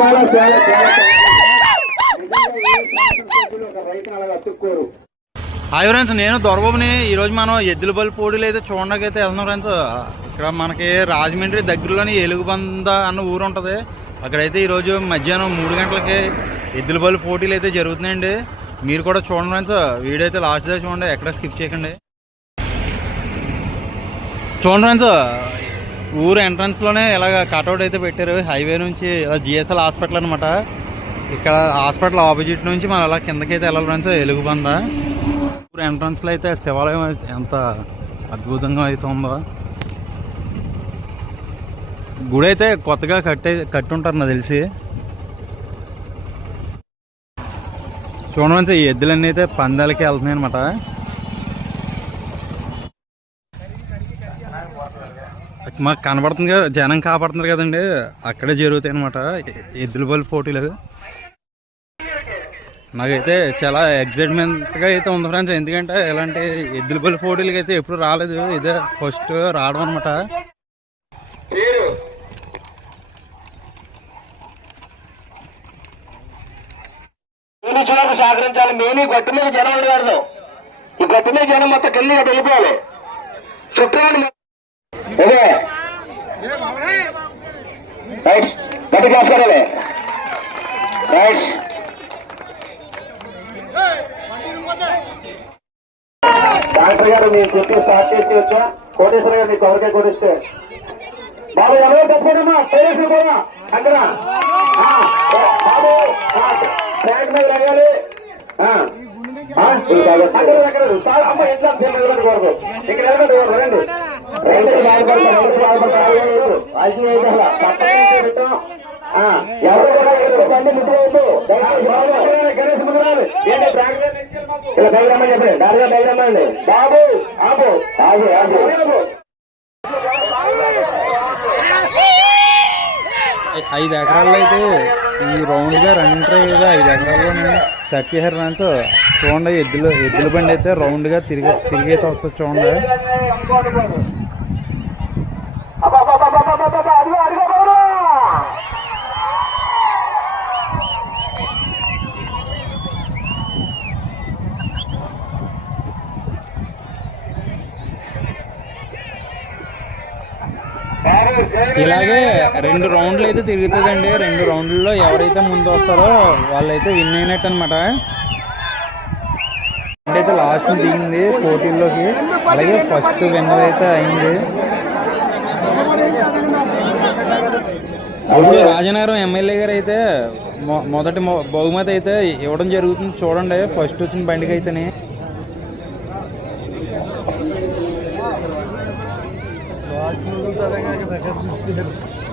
చాలా చాలా చాలా హాయ్ ఫ్రెండ్స్ నేను దొరబాబుని. ఈరోజు మనం ఎద్దుల బలి పోటీలు అయితే చూడడానికి అయితే వెళ్తున్నాం ఫ్రెండ్స్ ఇక్కడ మనకి రాజమండ్రి దగ్గరలోని ఎలుగుబంద అన్న ఊరు ఉంటుంది. అక్కడైతే ఈరోజు మధ్యాహ్నం మూడు గంటలకి ఎద్దుల బలి పోటీలు అయితే జరుగుతున్నాయండి. మీరు కూడా చూడండి ఫ్రెండ్స్ వీడియో అయితే లాస్ట్ దాకా చూడండి. ఎక్కడ స్కిప్ చేయకండి. చూడండి ఫ్రెండ్స్ ఊరు ఎంట్రన్స్లోనే ఇలాగ కట్అవుట్ అయితే పెట్టారు. హైవే నుంచి జిఎస్ఎల్ హాస్పిటల్ అనమాట ఇక్కడ హాస్పిటల్ ఆపోజిట్ నుంచి మనం అలా కిందకి అయితే వెళ్ళాలి ఫ్రెండ్స్ ఎలుగుబంద. ఊరు ఎంట్రన్స్లో అయితే శివాలయం ఎంత అద్భుతంగా అయితే ఉందో. గుడి అయితే కొత్తగా కట్టే కట్టుంటారు నాకు తెలిసి. చూడండి ఈ ఎద్దులన్నీ అయితే పందాలకి వెళ్తున్నాయి అనమాట మాకు కనబడుతుంది కదా జనం కాపాడుతున్నారు కదండి. అక్కడే జరుగుతాయి అనమాట ఎద్దుల బలి పోటీలు. నాకైతే చాలా ఎగ్జైట్మెంట్గా అయితే ఉంది ఫ్రెండ్స్ ఎందుకంటే ఇలాంటి ఎద్దుల బలి పోటీలకి అయితే ఎప్పుడు రాలేదు. ఇదే ఫస్ట్ రావడం అనమాట సహకరించాలి మేము ఈ గట్టు మీద జనం ఉండకూడదు. ఈ గట్టు మీద జనం మొత్తం కింద వెళ్ళిపోవాలి. చుట్టూ ఓకే. రైట్ గట్టి కాసుకోవాలి రైట్ డాక్టర్ గారు మీ చుట్టూ స్టార్ట్ చేసి వచ్చా? కోటేశ్వర గారు మీకు ఎవరికే కొనిస్తే? బాబు ఎవరో తప్పకుండా అక్కడ. బాబు ట్యాంక్ మీద అక్కడ అమ్మ ఎట్లా ఇక్కడ నిలబడి రండి. ఎవరు కూడా బండి గణేష్ ఇలా బయలుదేరమని చెప్పండి దారిగా బయలుదేరమండి బాబు ఆపు ఐదు ఎకరాల్లో అయితే ఈ రౌండ్గా రన్నింగ్ ట్రై ఐదు ఎకరాల్లోనే సెట్ చేశారు నాన్స్ చూడండి ఎద్దులు ఎద్దుల బండి అయితే రౌండ్గా తిరిగి తిరిగి అయితే వస్తుంది చూడండి. అదిగో అదిగో ఇలాగే రెండు రౌండ్లు అయితే తిరుగుతుందండి. రెండు రౌండ్లలో ఎవరైతే ముందు వస్తారో వాళ్ళైతే విన్ అయినట్టు అనమాట అయితే లాస్ట్ దిగింది పోటీల్లోకి. అలాగే ఫస్ట్ విన్నర్ అయితే అయింది. అలాగే రాజనగరం ఎమ్మెల్యే గారు అయితే మొదటి బహుమతి అయితే ఇవ్వడం జరుగుతుంది చూడండి ఫస్ట్ వచ్చిన బండికి అయితేనే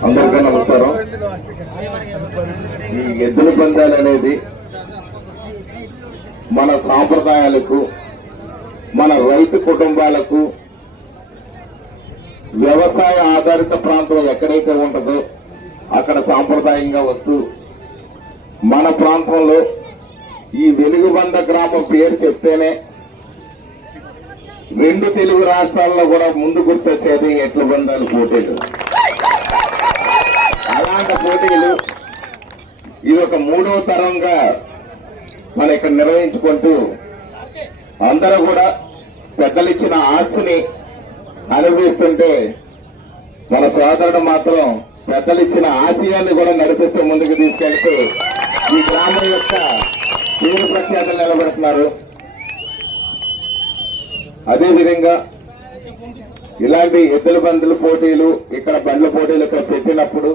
అందరికీ నమస్కారం. ఈ ఎద్దుల పందాలు అనేది మన సాంప్రదాయాలకు మన రైతు కుటుంబాలకు వ్యవసాయ ఆధారిత ప్రాంతం ఎక్కడైతే ఉంటుందో అక్కడ సాంప్రదాయంగా వస్తూ మన ప్రాంతంలో ఈ వెలుగుబంద గ్రామం పేరు చెప్తేనే రెండు తెలుగు రాష్ట్రాల్లో కూడా ముందు గుర్తొచ్చేది ఎట్ల బంధాలు పోటీలు. అలాంటి పోటీలు ఇది ఒక మూడవ తరంగా మన ఇక్కడ నిర్వహించుకుంటూ అందరూ కూడా పెద్దలిచ్చిన ఆస్తిని అనుభవిస్తుంటే మన సోదరుడు మాత్రం పెద్దలిచ్చిన ఆశయాన్ని కూడా నడిపిస్తూ ముందుకు తీసుకెళ్తూ ఈ గ్రామం యొక్క పేరు ప్రఖ్యాతలు నిలబెడుతున్నారు. అదేవిధంగా ఇలాంటి ఎద్దుల బండ్ల పోటీలు ఇక్కడ బండ్ల పోటీలు ఇక్కడ పెట్టినప్పుడు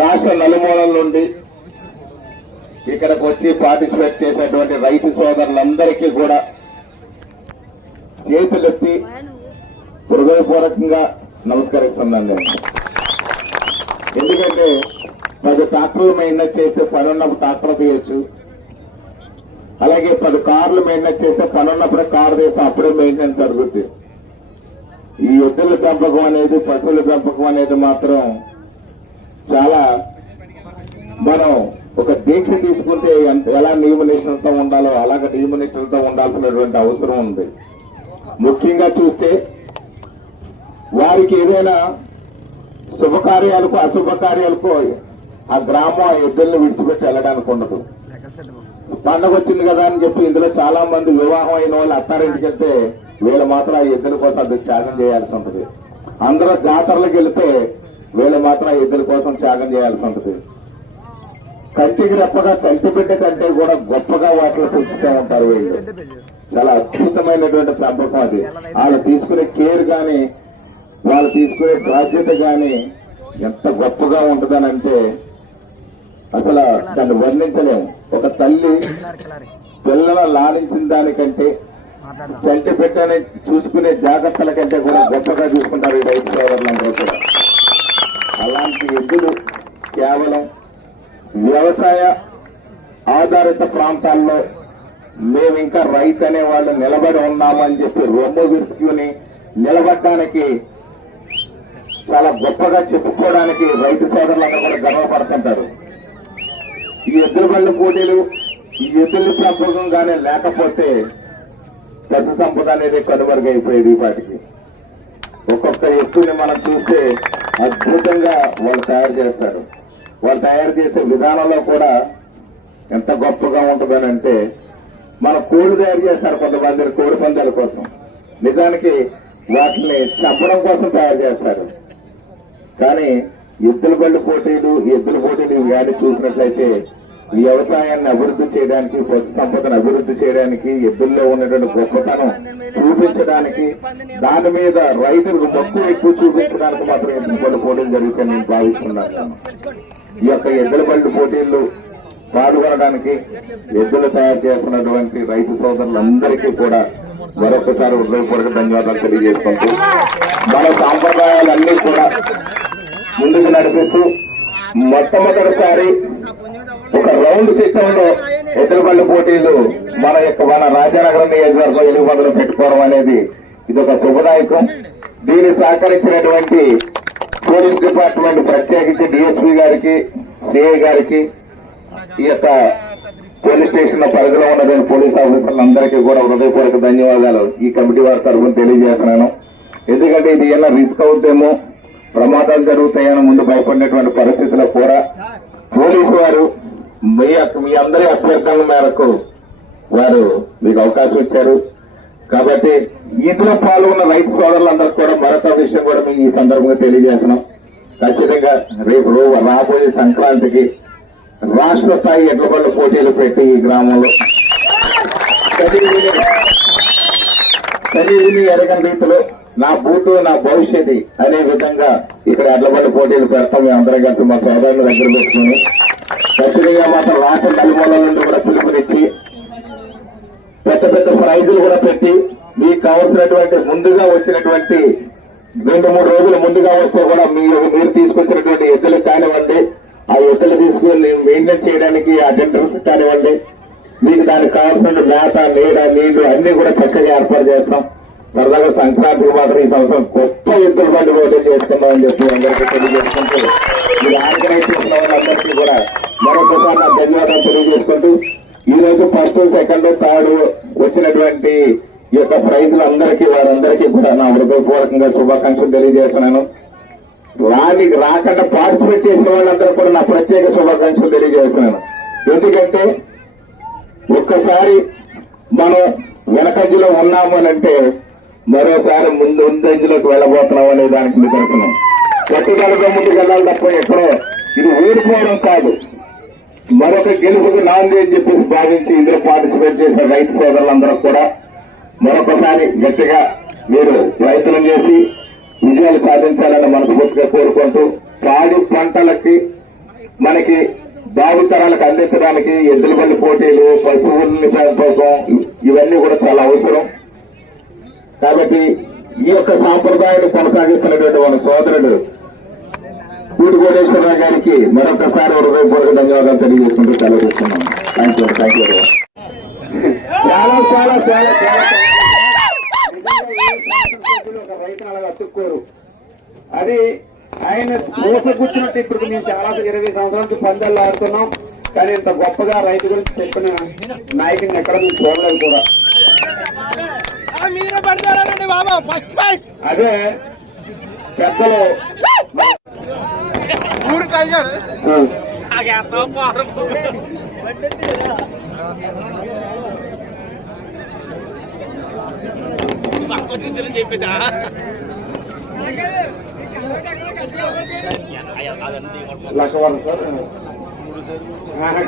రాష్ట్ర నలుమూలల నుండి ఇక్కడికి వచ్చి పార్టిసిపేట్ చేసేటువంటి రైతు సోదరులందరికీ కూడా చేతులెత్తి హృదయపూర్వకంగా నమస్కరిస్తున్నాను నేను ఎందుకంటే పది ట్రాక్టర్లు మెయింటెనెన్స్ చేస్తే పని ఉన్నప్పుడు ట్రాక్టర్ తీయచ్చు అలాగే పది కార్లు మెయింటెనెన్స్ చేస్తే పని ఉన్నప్పుడు కారు తీస్తే అప్పుడే మెయింటెనెన్స్ జరుగుతుంది ఈ ఎద్దుల పెంపకం అనేది పశువుల పెంపకం అనేది మాత్రం చాలా మనం ఒక దీక్ష తీసుకుంటే ఎలా నియమ నిష్ఠలతో ఉండాలో అలాగే నియమ నిష్ఠలతో ఉండాల్సినటువంటి అవసరం ఉంది. ముఖ్యంగా చూస్తే వారికి ఏదైనా శుభకార్యాలకు అశుభ కార్యాలకు ఆ గ్రామం ఆ ఎద్దుల్ని విడిచిపెట్టి వెళ్ళడానికి ఉండదు. పండగ వచ్చింది కదా అని చెప్పి ఇందులో చాలా మంది వివాహం అయిన వాళ్ళు అత్తారింటికి వెళ్తే వీళ్ళు మాత్రం ఆ ఎద్దుల కోసం అది త్యాగం చేయాల్సి ఉంటుంది. అందరూ జాతరలకు వెళితే వీళ్ళు మాత్రం ఆ ఎద్దుల కోసం త్యాగం చేయాల్సి ఉంటుంది. కంటికి రెప్పగా చంటి కంటే కూడా గొప్పగా వాటిలో పెంచుతూ ఉంటారు వీళ్ళు. చాలా అద్భుతమైనటువంటి పెంపకం అది. వాళ్ళు తీసుకునే కేర్ కానీ వాళ్ళు తీసుకునే బాధ్యత కానీ ఎంత గొప్పగా ఉంటుందనంటే అసలు దాన్ని వర్ణించలేము. ఒక తల్లి పిల్లల లాడించిన దానికంటే చంటి పెట్టని చూసుకునే జాగ్రత్తల కంటే కూడా గొప్పగా చూసుకుంటారు ఈ రైతు సోదరులందరూ కూడా. అలాంటి ఎద్దులు కేవలం వ్యవసాయ ఆధారిత ప్రాంతాల్లో మేము ఇంకా రైతు అనే వాళ్ళు నిలబడి ఉన్నామని చెప్పి రొమ్మ విసుకుని నిలబడడానికి చాలా గొప్పగా చెప్పుకోవడానికి రైతు సోదరులందరూ కూడా గర్వపడుతుంటారు. ఈ ఎద్దుల బండ్ల పోటీలు ఈ ఎద్దుల పెంపకం లేకపోతే పశు సంపద అనేది కనుమరుగైపోయేది వాటికి ఒక్కొక్క ఎత్తుని మనం చూస్తే అద్భుతంగా వాళ్ళు తయారు చేస్తారు. వాళ్ళు తయారు చేసే విధానంలో కూడా ఎంత గొప్పగా ఉంటుందనంటే మన కోడి తయారు చేస్తారు కొంతమంది కోడి పందాల కోసం. నిజానికి వాటిని చంపడం కోసం తయారు చేస్తారు. కానీ ఎద్దుల బళ్ళు పోటీలు ఎద్దుల పోటీలు ఇవి కానీ చూసినట్లయితే వ్యవసాయాన్ని అభివృద్ధి చేయడానికి పశు సంపదను అభివృద్ధి చేయడానికి ఎద్దుల్లో ఉన్నటువంటి గొప్పతనం చూపించడానికి దాని మీద రైతులకు మక్కువ ఎక్కువ చూపించడానికి మాత్రం ఎద్దుల బళ్ళు పోటీలు జరుగుతాయని నేను భావిస్తున్నాను. ఈ యొక్క ఎద్దుల బళ్ళు పోటీలు పాల్గొనడానికి ఎద్దులు తయారు చేస్తున్నటువంటి రైతు సోదరులందరికీ కూడా మరొకసారి హృదయపూర్వక ధన్యవాదాలు తెలియజేసుకుంటూ మన సాంప్రదాయాలన్నీ కూడా ముందుకు నడిపిస్తూ మొట్టమొదటిసారి ఒక రౌండ్ సిస్టమ్లో ఎద్దులబండి పోటీలు మన యొక్క మన రాజానగరం నియోజకవర్గం ఎలుగుబందులు పెట్టుకోవడం అనేది ఇది ఒక శుభదాయకం. దీన్ని సహకరించినటువంటి పోలీస్ డిపార్ట్మెంట్ ప్రత్యేకించి డిఎస్పీ గారికి సిఐ గారికి ఈ యొక్క పోలీస్ స్టేషన్ పరిధిలో ఉన్నటువంటి పోలీస్ ఆఫీసర్లందరికీ కూడా హృదయపూర్వక ధన్యవాదాలు. ఈ కమిటీ వారి తరఫున తెలియజేస్తున్నాను. ఎందుకంటే ఇది ఏమైనా రిస్క్ అవుతేమో ప్రమాదాలు జరుగుతాయని ముందు భయపడినటువంటి పరిస్థితుల్లో కూడా పోలీసు వారు మీ మీ అందరి అభ్యర్థన మేరకు వారు మీకు అవకాశం ఇచ్చారు. కాబట్టి ఇందులో పాల్గొన్న రైతు సోదరులందరూ కూడా మరొక విషయం కూడా మేము ఈ సందర్భంగా తెలియజేస్తున్నాం. ఖచ్చితంగా రేపు రో- రాబోయే సంక్రాంతికి రాష్ట్ర స్థాయి ఎడ్లబళ్ళ పోటీలు పెట్టి ఈ గ్రామంలో చదివి చదివిని ఎరగని రీతిలో నా బూతు నా భవిష్యత్ అనే విధంగా ఇక్కడ అడ్లబడి పోటీలు పెడతాం. మేము అందరం కలిసి మా సోదరుని దగ్గర పెట్టుకుని. ఖచ్చితంగా మాత్రం రాష్ట్ర నలుమూల నుండి కూడా పిలుపునిచ్చి పెద్ద పెద్ద ప్రైజులు కూడా పెట్టి మీకు కావాల్సినటువంటి ముందుగా వచ్చినటువంటి రెండు మూడు రోజులు ముందుగా వస్తే కూడా మీరు మీరు తీసుకొచ్చినటువంటి ఎద్దులు కానివ్వండి ఆ ఎద్దులు తీసుకుని మెయింటైన్ చేయడానికి ఆ అటెండర్స్ కానివ్వండి మీకు దానికి కావాల్సిన మేత నీడ నీళ్ళు అన్ని కూడా చక్కగా ఏర్పాటు చేస్తాం. సరదాగా సంక్రాంతికి మాత్రం ఈ సంవత్సరం గొప్ప ఎద్దుల బండి ఓటింగ్ చేసుకుందామని చెప్పి అందరికీ తెలియజేసుకుంటూ మీరు ఆర్గనైజ్ చేసిన వాళ్ళందరికీ కూడా మరొకసారి నా ధన్యవాదాలు తెలియజేసుకుంటూ ఈ రోజు ఫస్ట్ సెకండ్ థర్డ్ వచ్చినటువంటి ఈ యొక్క ప్రైజులందరికీ వారందరికీ కూడా నా హృదయపూర్వకంగా శుభాకాంక్షలు తెలియజేస్తున్నాను. రాని రాకుండా పార్టిసిపేట్ చేసిన వాళ్ళందరూ కూడా నా ప్రత్యేక శుభాకాంక్షలు తెలియజేస్తున్నాను. ఎందుకంటే ఒక్కసారి మనం వెనకంజలో ఉన్నాము అని అంటే మరోసారి ముందు ముందంజలోకి వెళ్ళబోతున్నాం అనే దానికి నిదర్శనం పట్టుదలతో ముందుకు వెళ్ళాలి తప్ప ఎక్కడో ఇది ఊరిపోవడం కాదు. మరొక గెలుపుకు నాంది అని చెప్పేసి భావించి ఇందులో పార్టిసిపేట్ చేసిన రైతు సోదరులందరూ కూడా మరొకసారి గట్టిగా మీరు ప్రయత్నం చేసి విజయాలు సాధించాలని మనస్ఫూర్తిగా కోరుకుంటూ పాడి పంటలకి మనకి భావితరాలకు అందించడానికి ఎద్దుల బండి పోటీలు పశువుల్ని పెంపకం ఇవన్నీ కూడా చాలా అవసరం. కాబట్టి ఈ యొక్క సాంప్రదాయాన్ని కొనసాగిస్తున్నటువంటి మన సోదరుడు కూడి కోటేశ్వరరావు గారికి మరొకసారి హృదయపూర్వక ధన్యవాదాలు తెలియజేసుకుంటూ సెలవుస్తున్నాను థ్యాంక్ యూ థ్యాంక్ యూ చాలా చాలా చాలా చాలా. అతుక్కోరు అది ఆయన మోసగుచ్చినట్టు ఇప్పుడు మేము చాలా ఇరవై సంవత్సరాల నుంచి పందాలు ఆడుతున్నాం. కానీ ఇంత గొప్పగా రైతు గురించి చెప్పిన నాయకుని ఎక్కడ మేము చూడలేదు కూడా. పడతారండి బాబా ఫస్ట్ ప్రైజ్ అదే పెద్దలు. ఊరు టైగర్. ఆ, లక్కవరం సార్. ఆహా,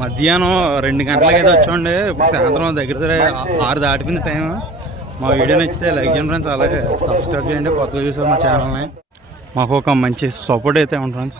మధ్యాహ్నం రెండు గంటలకి అయితే వచ్చోండి ఇప్పుడు సాయంత్రం దగ్గర సరే ఆరు దాటిపోయింది టైం మా వీడియో నచ్చితే లైక్ చేయండి ఫ్రెండ్స్ అలాగే సబ్స్క్రైబ్ చేయండి. కొత్తగా చూసారు మా ఛానల్ని మాకు ఒక మంచి సపోర్ట్ అయితే ఉంది ఫ్రెండ్స్